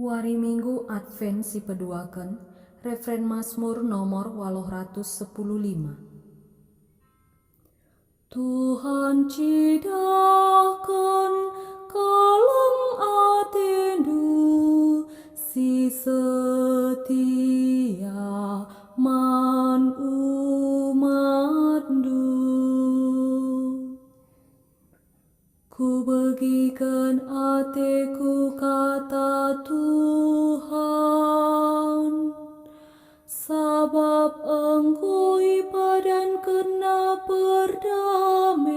Wari Minggu Advent sipeduaken, Refren Mazmur nomor 815. Tuhan cidahkan kalem atendu, si setia man umatdu. Ku bagikan ateku kata Tuhan, sabab Engkau padan kena perdamen.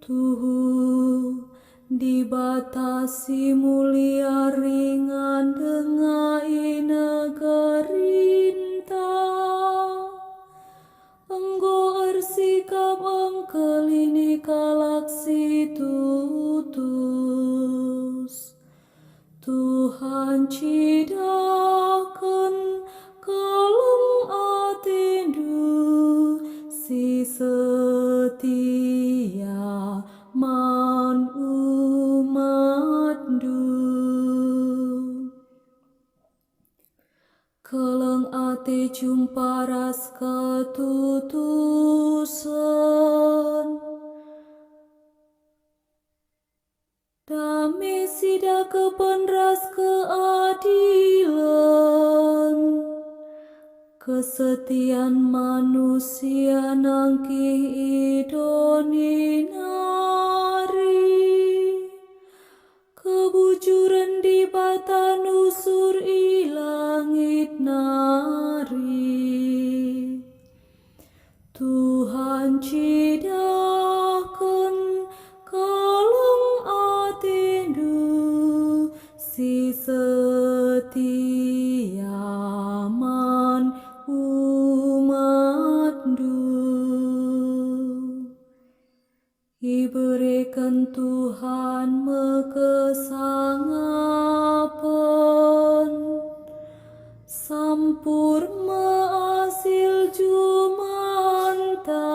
Tuhu dibatasi mulia ringan dengai negerinta. Engkau ersikap engkelini kalaksi tutus. Tuhan cidahkan kalem atendu, si setia man umatdu. Keleng ate jumparas ketutusan, damai sida kepenras keadilan. Kesetiaan manusia nangki idoni nari, kebujuran di bata nusur ilangit nari. Tuhan cidahkan kalem atendu, si setia man umatdu. Iberikan Tuhan mekesangapan, sampur maasil jumanta.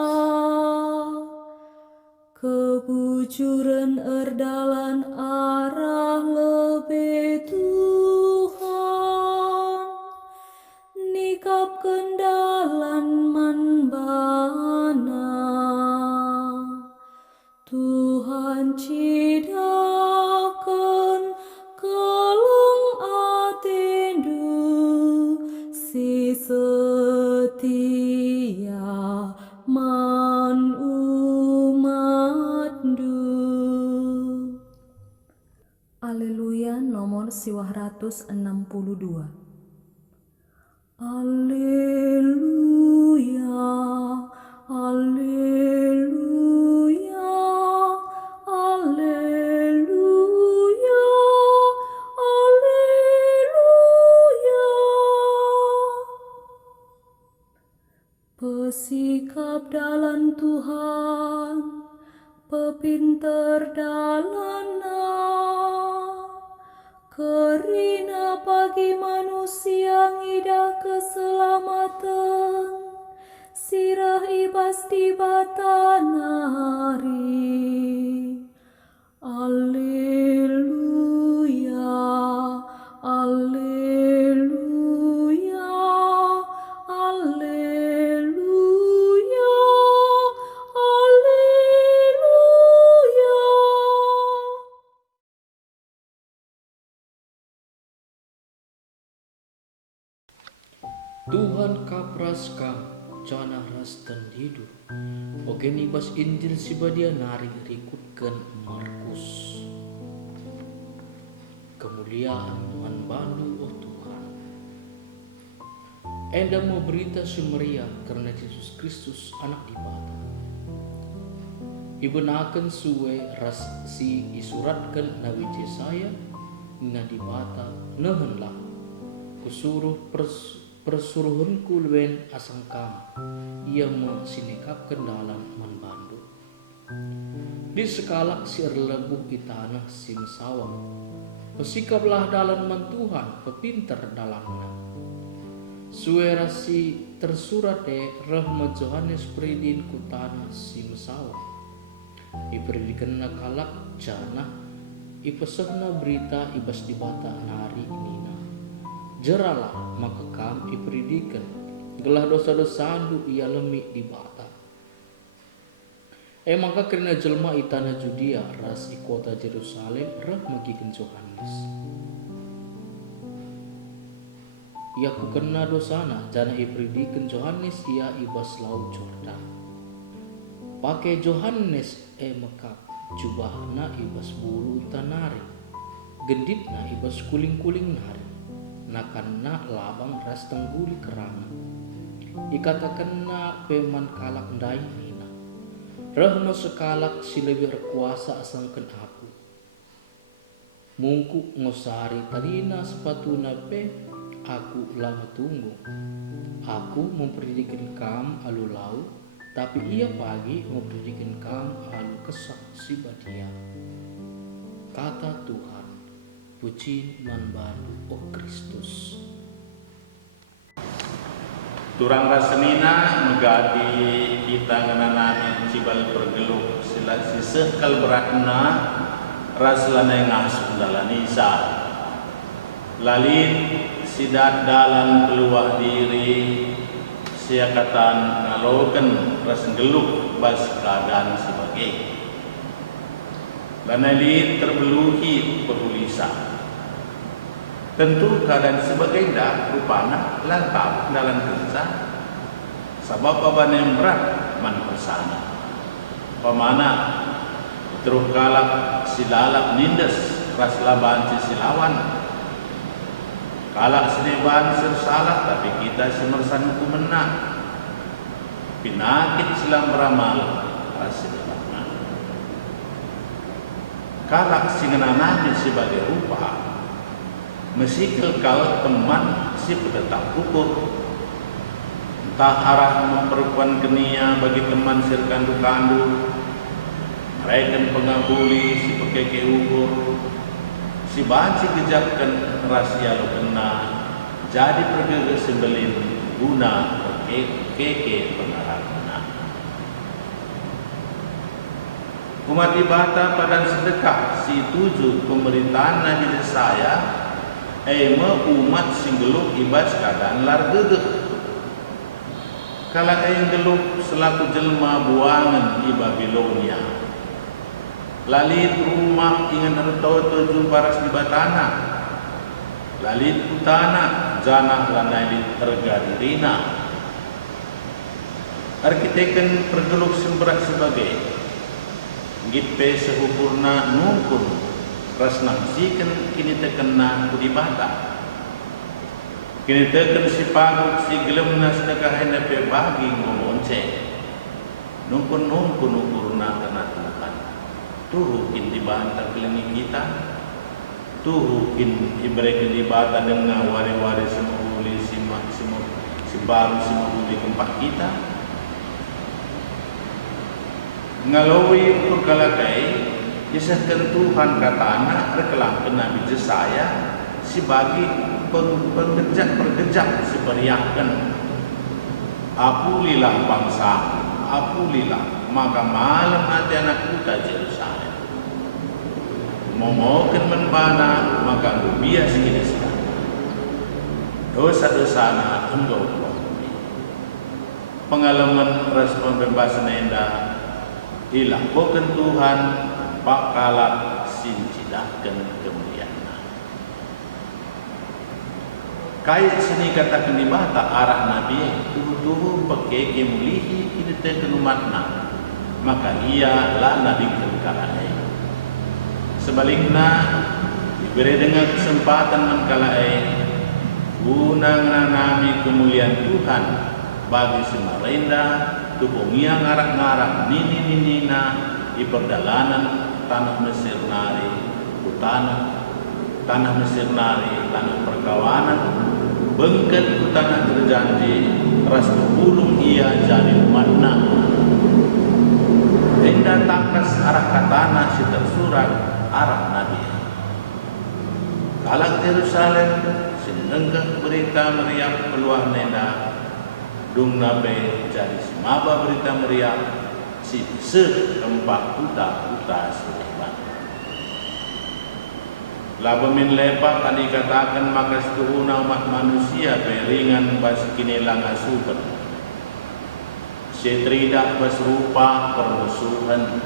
Kebujuran erdalan arah lebih Tuhan, nikap kendalan manbana. Tuhan cidahkan kalem atendu, si setia man umatdu. Aleluya nomor 262. Aleluya, aleluya, aleluya, aleluya. Pesikap dalan Tuhan, pepinter dalana, kerina bagi manusia ngidah keselamatan, sirah ibas di bata nari. Alleluia, alleluia, alleluia, alleluia. Tuhan kapraska cana ras dan hidup. Ogeni bas Injil sibadia nari rikutkan Markus. Kemuliaan manbandu oh Tuhan. Enda mau berita sumeria karena Yesus Kristus anak ibata. Ibenakan suwe ras si isuratkan nabi Yesaya na dibata nehenlah kusuruh persuruhunku luen asang kam, ia mesinikap kendalan manbandu. Di sekalak si erlebuh di tanah sim sawang, pesikaplah dalan man Tuhan, pepinter dalamna. Suera si tersurat rahmat Johannes peridin ku tanah sim sawang. Iberikan kalak jana ipesehna berita ibas di bata nari nina. Jeralah maka kam iperidikan, gelah dosa-dosandu ia lemik di bata. Maka kerana jelma itana Judea ras i kota Jerusalem reh magiken Yohanes. Ia ku kena dosana jana iperidikan Yohanes ia ibas laut Jordan. Pakai Yohanes mekap jubahna ibas bulu tanari, genditna ibas kuling-kuling nari, nakanna labang ras tengguli kerangan. Ikatakanna peman kalak ndai nina, rehno sekalak si lebih berkuasa asangken aku. Mungku ngosari tadina sepatuna pe aku lama tunggu. Aku memperdidikan kam alu lau, tapi ia pagi memperdidikan kam alu kesak si badia. Kata Tuhan, puji manbadu oh Kristus. Turang rasenina megadi kita ngenanani cibal pergeluk sila sisehkal beratna raslana ngas dalanisa lalit sidat dalan peluah diri siakatan ngaloken ras geluk bas keadaan sebagai lanalit terbeluhi perulisa. Tentu keadaan sebagai dah rupana lantap dalam kerja sebab aban yang berat man persana pemana terus kalak silalap nindes ras laban silawan kalak sedeban sersalah tapi kita semersan hukum menang pinakit silam beramal ras sedeban kalak singenanami sebagai rupa mesikil kal teman si pendatang hukum entah arah memperkuan kenia bagi teman sirkandu-kandu mereka pengabuli si pekeke ukur si banci gejakkan rahasia lo kena jadi pergi sembelin guna pekeke pengarahana umat ibata pada sedekah si tujuh pemerintahan Nabi saya umat singgeluk ibas keadaan lar gegeh kala geluk selaku jelma buangan di Babilonia lalit rumah ingin hartau tujuh paras di batana lalit utana janah lanai terga dirina arkiteken pergeluk semberak sebagai gipe sehupurna nungkun rasnang siken kini tekena kudibata kini teken si panguk si gelemna sedekah hendape bagi ngomonce nungkun ukurna kena Tuhan tuhukin dibanta kelengi kita tuhukin ibreken dibata dengan wari-wari semuli si baru semuli tempat kita ngalawi ukur kalakai disahkan Tuhan kata anak rekelang Nabi Jesaya si bagi pergejak seperiakan apulilah bangsa apulilah maka malam nanti anak kita Jerusalem momoken menbana maka bias ini sekarang dosa-dosana engkau pengalaman respon bebas nenda dilakukan Tuhan pak kalak sincidahkan kemuliaan. Kait sini katakan di bata arah Nabi tuhu pakai kemulihi ini teken umatna maka ia lah Nabi kelkalai. Sebaliknya diberi dengan kesempatan mengkalai guna nami kemuliaan Tuhan bagi semarenda tupungia ngarak-ngarak nini-ninina di perdalanan tanah Mesir nari, tanah Mesir nari, tanah perkawanan, bengket tanah terjanji, ras burung ia jadi umatna. Hendak tangkas arah katana si tersurat arah Nabi. Kalak Yerusalem, sinenggah berita meriam keluar nenda, dung nabe jadi semaba berita meriam. Si tempat kuta sedebat Laba min lepak adi katakan maka setuhuna umat manusia beringan bas kinilang asupan. Setridak bas rupa permusuhan,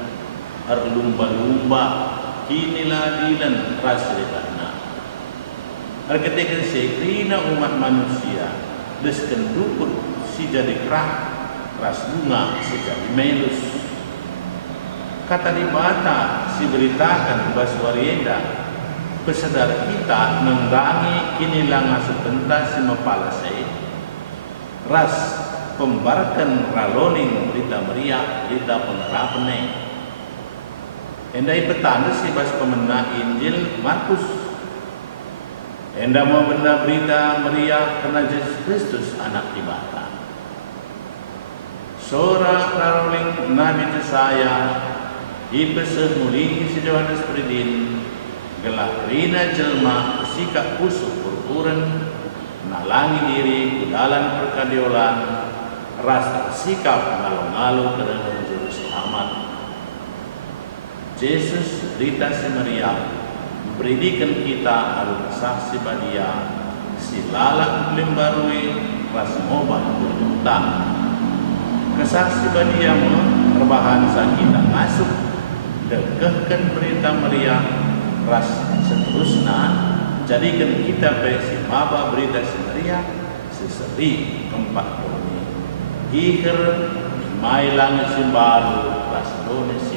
lumba-lumba, kinilah dilan rasulana. Ketika sekrina umat manusia, desken dukut si jadi kerah, ras bunga si jadi melus. Kata di bata si beritakan bas warienda, pesadar kita nenggangi kinilang asupentas si mapalasai ras pembarkan raloning berita meriah berita pengerapane endai petanda si bas pemena Injil Markus enda mau benda berita meriah kena Yesus Kristus anak dibata sora raloning Nabi Yesaya ipeseh mulingi si Yohanes Pridin gelah rina jelma sikap pusuk berkuren nalangi diri kudalan perkadiolan rasa sikap ngalu-ngalu kerana juru selamat. Yesus rita si Maria beridikan kita alu saksi badia si lalak lembarui ras mobat berjuta kesaksi badia perbahan kita masuk dekehkan berita Maria ras seterusnya jadikan kita besi maba berita seria seseri keempat bumi ikhir mai langit simbalu ras Indonesia